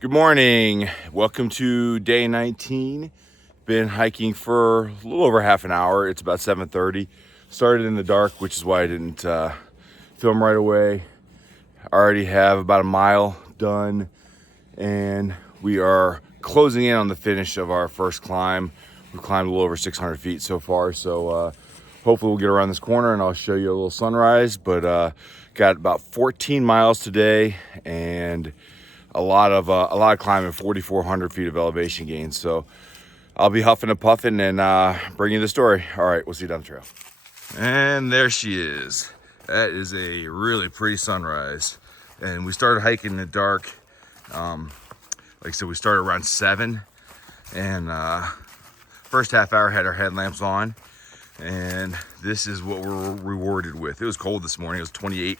Good morning. Welcome to day 19. Been hiking for a little over half an hour. It's about 7:30. Started in the dark, which is why I didn't film right away. I already have about a mile done, and we are closing in on the finish of our first climb. We've climbed a little over 600 feet so far, so hopefully we'll get around this corner and I'll show you a little sunrise. But got about 14 miles today, and a lot of climbing, 4,400 feet of elevation gain. So I'll be huffing and puffing and bring you the story. All right, we'll see you down the trail. And there she is. That is a really pretty sunrise. And we started hiking in the dark. Like I said, we started around 7, and first half hour had our headlamps on, and this is what we're rewarded with. It was cold this morning. It was 28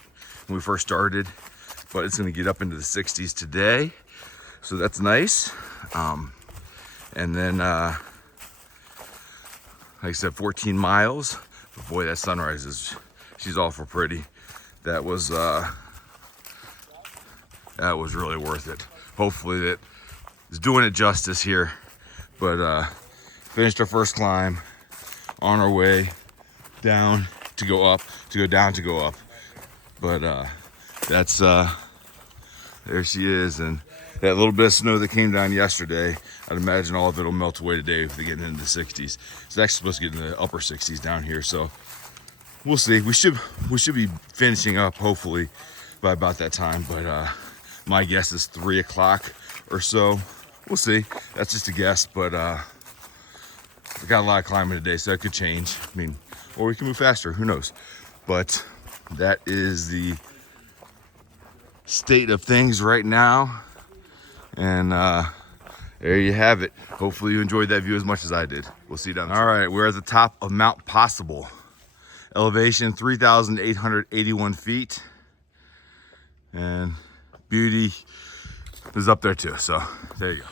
when we first started, but it's going to get up into the 60s today, so that's nice. And then like I said, 14 miles, but boy, that sunrise is, she's awful pretty. That was really worth it. Hopefully that is doing it justice here. But finished our first climb, on our way down to go up, to go down to go up. But that's there she is. And that little bit of snow that came down yesterday, I'd imagine all of it will melt away today if they get into the 60s. It's actually supposed to get in the upper 60s down here, so we'll see. We should be finishing up hopefully by about that time, but my guess is 3 o'clock or so. We'll see. That's just a guess, but we got a lot of climbing today, so that could change. I mean, or we can move faster, who knows? But that is the state of things right now, and there you have it. Hopefully you enjoyed that view as much as I did. We'll see you down there. All right, we're at the top of Mount Possible. Elevation 3,881 feet, and beauty is up there too, so there you go.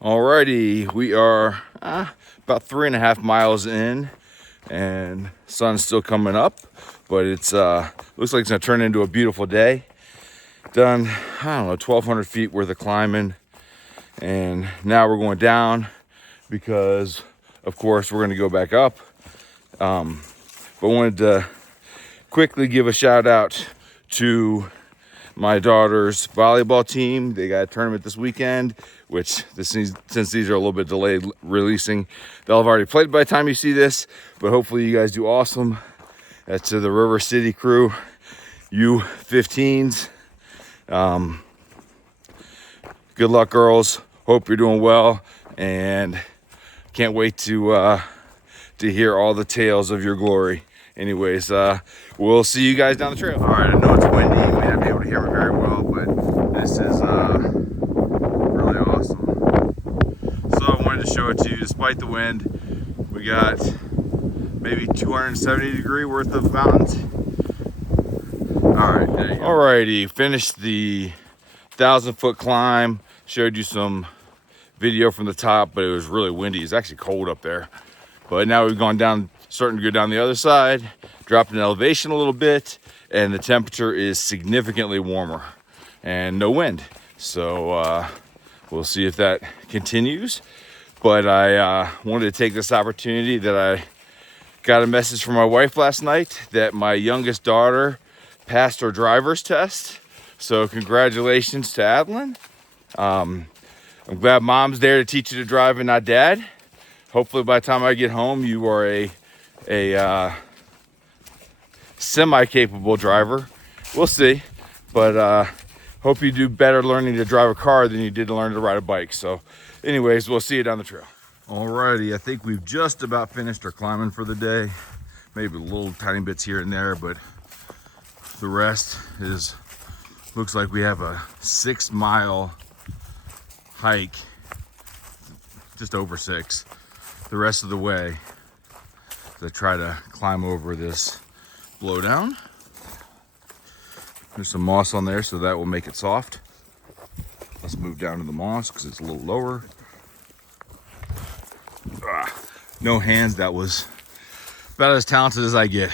Alrighty, we are about 3.5 miles in, and sun's still coming up, but it's looks like it's gonna turn into a beautiful day. Done, I don't know, 1,200 feet worth of climbing, and now we're going down because, of course, we're gonna go back up. But wanted to quickly give a shout out to my daughter's volleyball team. They got a tournament this weekend, which since these are a little bit delayed releasing, they'll have already played by the time you see this, but hopefully you guys do awesome. That's to the River City crew, U15s. Good luck, girls. Hope you're doing well, and can't wait to hear all the tales of your glory. Anyways, we'll see you guys down the trail. All right, I know it's windy. You may not be able to hear me very well, but this is really awesome. So I wanted to show it to you. Despite the wind, we got maybe 270 degree worth of mountains. All right, there you go. Alrighty, finished the 1,000-foot climb. Showed you some video from the top, but it was really windy. It's actually cold up there. But now we've gone down, starting to go down the other side, dropped in elevation a little bit, and the temperature is significantly warmer and no wind. So we'll see if that continues. But I wanted to take this opportunity that I got a message from my wife last night that my youngest daughter passed her driver's test. So congratulations to Adeline. I'm glad mom's there to teach you to drive and not dad. Hopefully by the time I get home, you are a semi-capable driver. We'll see, but hope you do better learning to drive a car than you did to learn to ride a bike. So anyways, we'll see you down the trail. Alrighty, I think we've just about finished our climbing for the day. Maybe little tiny bits here and there, but the rest is, looks like we have a 6-mile hike, just over 6. The rest of the way to try to climb over this blowdown. There's some moss on there, so that will make it soft. Let's move down to the moss because it's a little lower. No hands. That was about as talented as I get.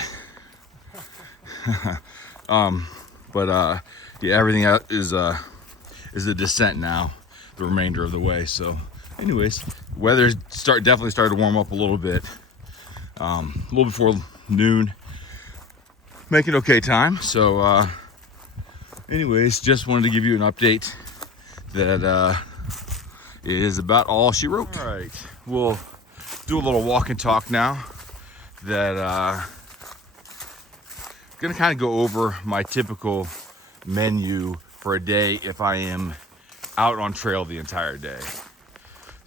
But yeah, everything is a descent now. the remainder of the way. So anyways, weather definitely started to warm up a little bit, a little before noon, making okay time. So anyways, just wanted to give you an update that is about all she wrote. All right, we'll do a little walk and talk now. That gonna kind of go over my typical menu for a day if I am out on trail the entire day.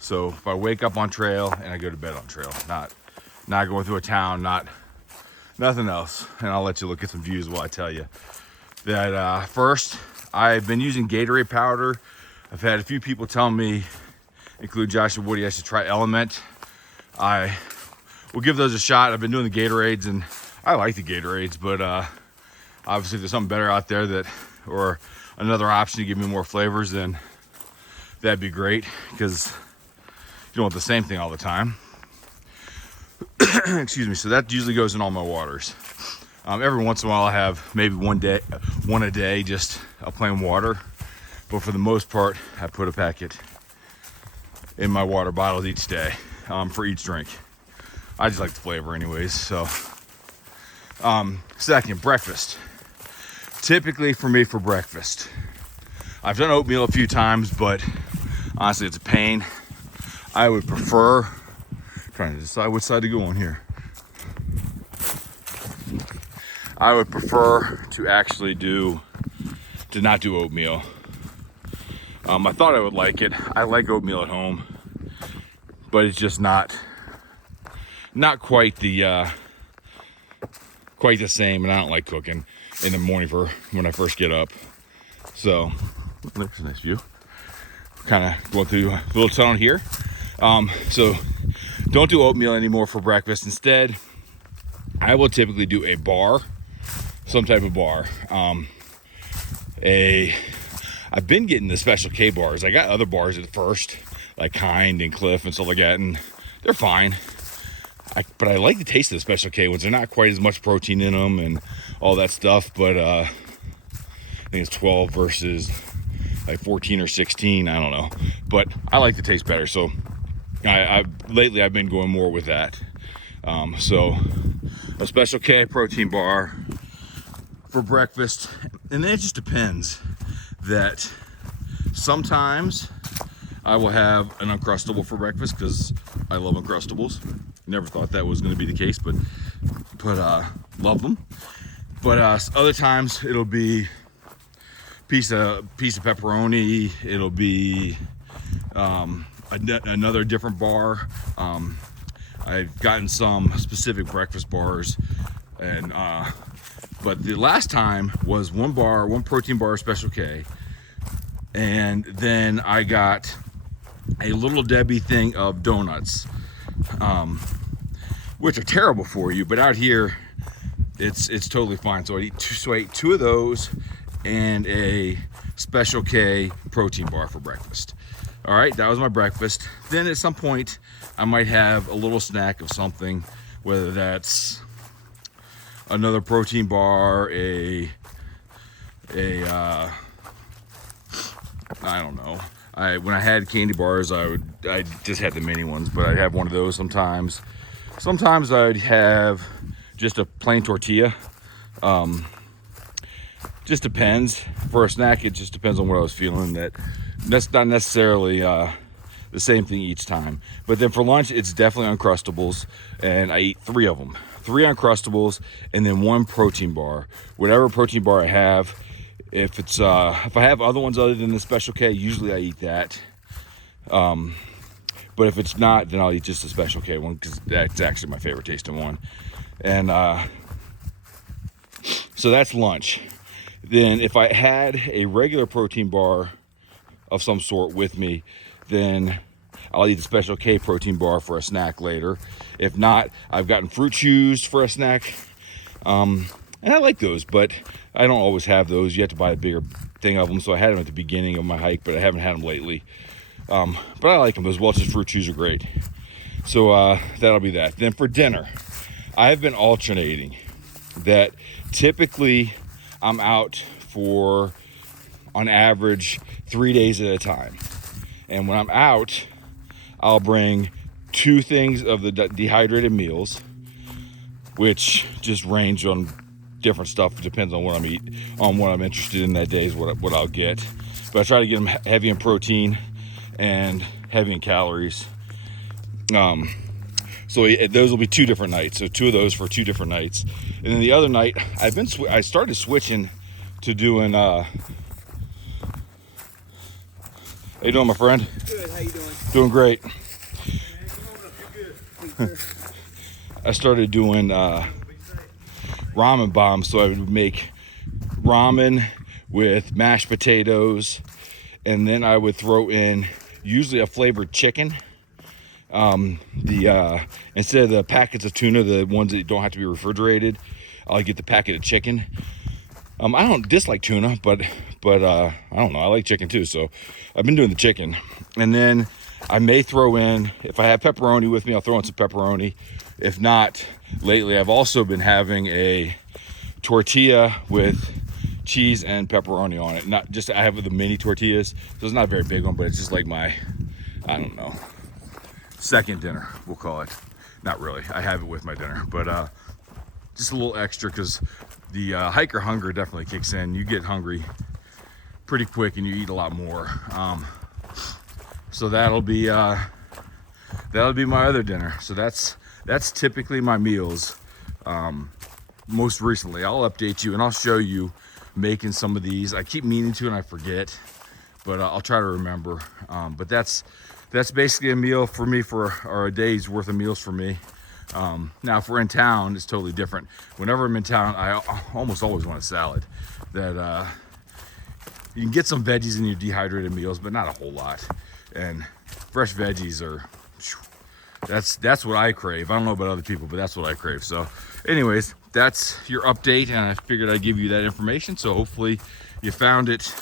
So if I wake up on trail and I go to bed on trail, not going through a town, nothing else. And I'll let you look at some views while I tell you that. First, I've been using Gatorade powder. I've had a few people tell me, including Josh and Woody, I should try Element. I will give those a shot. I've been doing the Gatorades and I like the Gatorades, but obviously if there's something better out there or another option to give me more flavors, then that'd be great, because you don't want the same thing all the time. Excuse me. So that usually goes in all my waters. Every once in a while I have maybe one a day, just a plain water. But for the most part, I put a packet in my water bottles each day for each drink. I just like the flavor anyways. So second, breakfast. Typically for me for breakfast, I've done oatmeal a few times, but honestly it's a pain. I would prefer, trying to decide which side to go on here. I would prefer to actually not do oatmeal. I thought I would like it. I like oatmeal at home, but it's just not quite the same, and I don't like cooking in the morning for when I first get up. So there's a nice view. Kind of going through a little town here. So don't do oatmeal anymore for breakfast. Instead, I will typically do a bar, some type of bar. I've been getting the Special K bars. I got other bars at first, like Kind and Cliff and stuff like that, and they're fine. But I like the taste of the Special K ones. They're not quite as much protein in them and all that stuff, but I think it's 12 versus like 14 or 16. I don't know, but I like the taste better. So lately I've been going more with that. So a Special K protein bar for breakfast, and then it just depends. That sometimes I will have an Uncrustable for breakfast because I love Uncrustables. Never thought that was going to be the case, but love them. But other times it'll be piece of pepperoni. It'll be another different bar. I've gotten some specific breakfast bars, and but the last time was one protein bar, Special K, and then I got a Little Debbie thing of donuts, which are terrible for you, but out here it's totally fine. So I ate two of those and a Special K protein bar for breakfast. All right, that was my breakfast. Then at some point I might have a little snack of something, whether that's another protein bar, I don't know. When I had candy bars, I just had the mini ones, but I'd have one of those sometimes. Sometimes I'd have just a plain tortilla. Just depends. For a snack, it just depends on what I was feeling. That's not necessarily the same thing each time. But then for lunch, it's definitely Uncrustables, and I eat 3 of them. 3 Uncrustables, and then 1 protein bar. Whatever protein bar I have. If I have other ones other than the Special K, usually I eat that. But if it's not, then I'll eat just the Special K one, because that's actually my favorite tasting one. And so that's lunch. Then if I had a regular protein bar of some sort with me, then I'll eat the Special K protein bar for a snack later. If not, I've gotten fruit chews for a snack. And I like those, but I don't always have those. You have to buy a bigger thing of them. So I had them at the beginning of my hike, but I haven't had them lately. But I like them. Those Welch's fruit chews are great. So that'll be that. Then for dinner, I have been alternating that. Typically I'm out for, on average, 3 days at a time. And when I'm out, I'll bring 2 things of the dehydrated meals, which just range on different stuff. It depends on what I'm interested in that day is what I'll get. But I try to get them heavy in protein and heavy in calories. So those will be 2 different nights. So 2 of those for 2 different nights. And then the other night, I started switching to doing. How you doing, my friend? Good. How you doing? Doing great. Man, come on up. You're good. I started doing ramen bombs. So I would make ramen with mashed potatoes, and then I would throw in usually a flavored chicken. Instead of the packets of tuna, the ones that don't have to be refrigerated, I'll get the packet of chicken. I don't dislike tuna, but I don't know, I like chicken too, so I've been doing the chicken. And then I may throw in, if I have pepperoni with me, I'll throw in some pepperoni. If not, lately I've also been having a tortilla with cheese and pepperoni on it. Not just, I have the mini tortillas, so it's not a very big one, but it's just like my, I don't know, second dinner, we'll call it. Not really, I have it with my dinner, but just a little extra, because the hiker hunger definitely kicks in. You get hungry pretty quick and you eat a lot more. So that'll be my other dinner. So that's typically my meals. Most recently, I'll update you and I'll show you making some of these. I keep meaning to and I forget, but I'll try to remember. But that's basically a meal for me, or a day's worth of meals for me. Now, if we're in town, it's totally different. Whenever I'm in town, I almost always want a salad. That you can get some veggies in your dehydrated meals, but not a whole lot. And fresh veggies are, that's what I crave. I don't know about other people, but that's what I crave. So anyways, that's your update, and I figured I'd give you that information. So hopefully you found it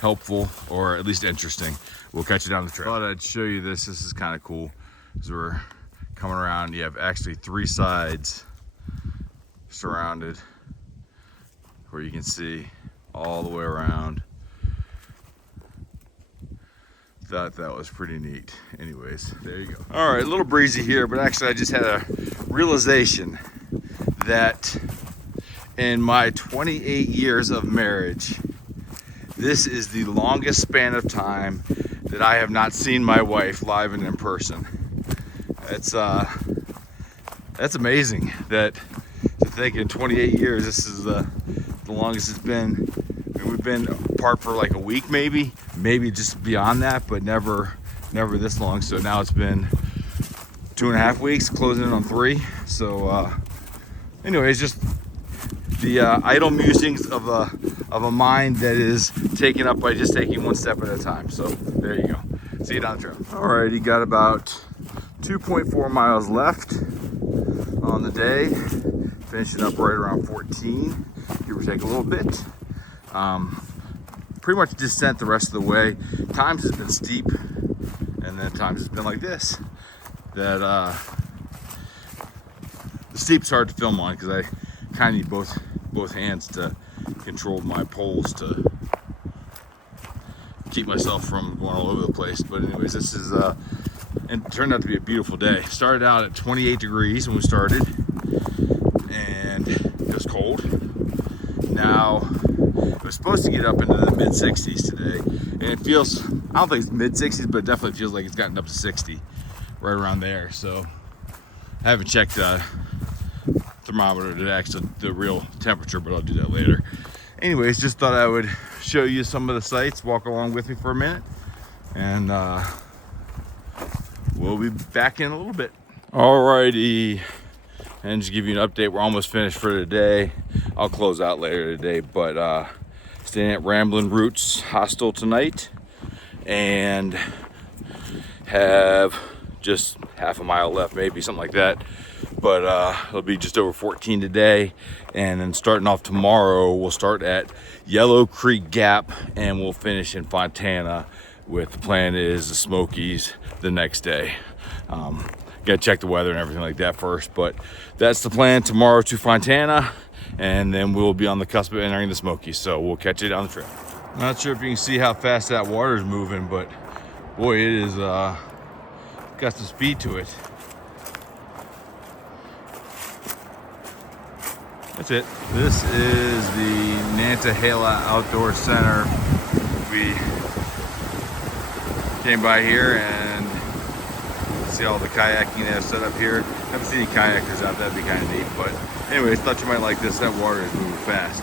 helpful, or at least interesting. We'll catch you down the trail. Thought I'd show you this. This is kind of cool. As we're coming around, you have actually 3 sides surrounded where you can see all the way around. Thought that was pretty neat. Anyways, there you go. All right, a little breezy here, but actually I just had a realization that in my 28 years of marriage, this is the longest span of time that I have not seen my wife live and in person. That's amazing that to think in 28 years, this is the longest it's been. I mean, we've been apart for like a week, maybe just beyond that, but never this long. So now it's been 2.5 weeks, closing in on 3. So anyways, just the idle musings of a mind that is taken up by just taking one step at a time. So there you go. See you down the trail. All right, you got about 2.4 miles left on the day. Finishing up right around 14, give or take a little bit. Pretty much descent the rest of the way. Times has been steep, and then times has been like this. That the steep's hard to film on because I kind of need both hands to control my poles to keep myself from going all over the place. But anyways, this is and it turned out to be a beautiful day. Started out at 28 degrees when we started, and it was cold. Now it was supposed to get up into the mid 60s today, and it feels, I don't think it's mid 60s, but it definitely feels like it's gotten up to 60, right around there. So I haven't checked the thermometer to actually the real temperature, but I'll do that later. Anyways, just thought I would show you some of the sights, walk along with me for a minute, and we'll be back in a little bit. Alrighty, and just give you an update. We're almost finished for today. I'll close out later today, but staying at Ramblin' Roots Hostel tonight, and have just half a mile left, maybe something like that. But it'll be just over 14 today, and then starting off tomorrow, we'll start at Yellow Creek Gap, and we'll finish in Fontana. With the plan is the Smokies the next day. Gotta check the weather and everything like that first, but that's the plan. Tomorrow to Fontana, and then we'll be on the cusp of entering the Smokies. So we'll catch you down the trail. I'm not sure if you can see how fast that water's moving, but Boy, it is got some speed to it. That's it. This is the Nantahala Outdoor Center. We came by here and see all the kayaking they have set up here. Haven't seen any kayakers out, that'd be kind of neat. But anyways, thought you might like this. That water is moving fast.